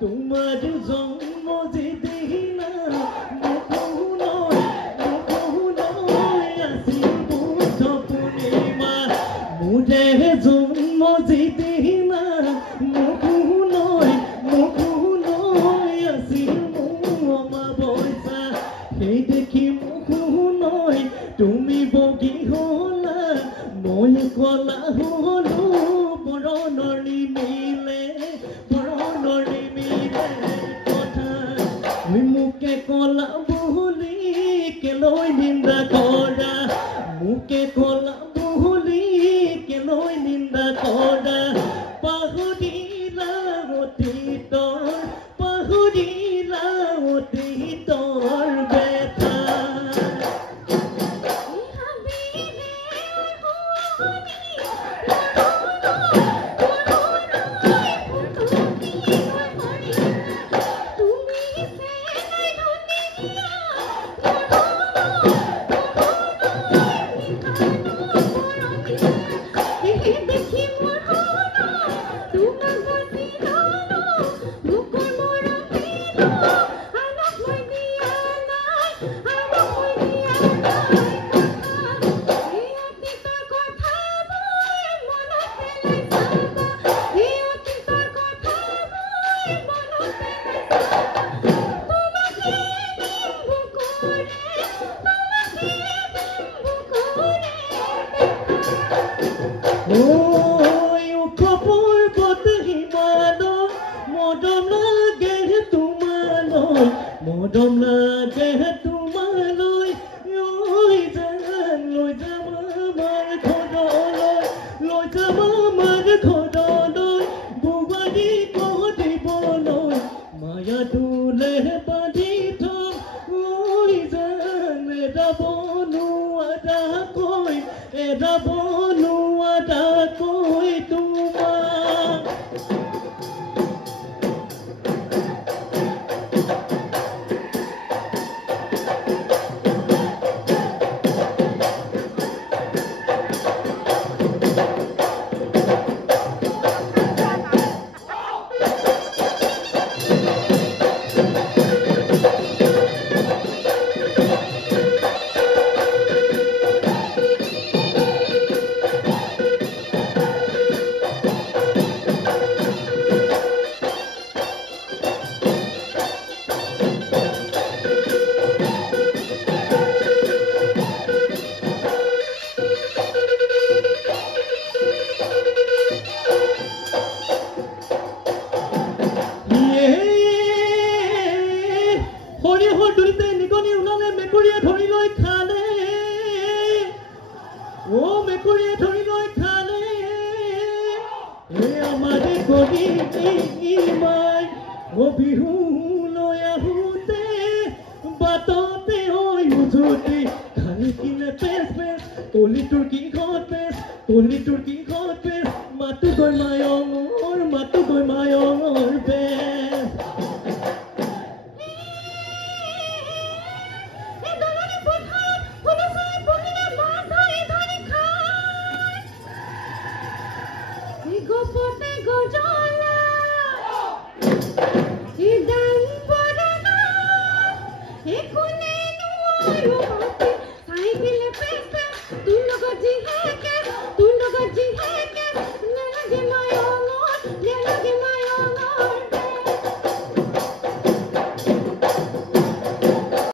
তোমার জন্ম যেদিন মুরে জন্ম যেদিন মুকুনয় আছিল অমাবস্যা সেই দেখি মুকুনয় তুমি বগী হলা মই কলা হলো বৰণৰ নিমিলে কথা মোকে কলা বুলি কেলৈ নিন্দা কৰা মোকে কলা বুলি কেলৈ নিন্দা কৰা পাহৰিলা অতীতৰ বেথা মদম লাগে তোমালৈ লৈ যাম আমাৰ ঘৰলৈ বোৱাৰী দিবলৈ মায়া তোলে বান্ধি থম এৰাব নোৱাৰাকৈ তোমাক বিহুলৈ আহোঁতে বাটতে হৈ উজুতি খালি কিনে পেচ তলিটোৰ কিহত পেচ মাতো গৈ মায়ঙৰ বেচ He done for the night. He couldn't know you.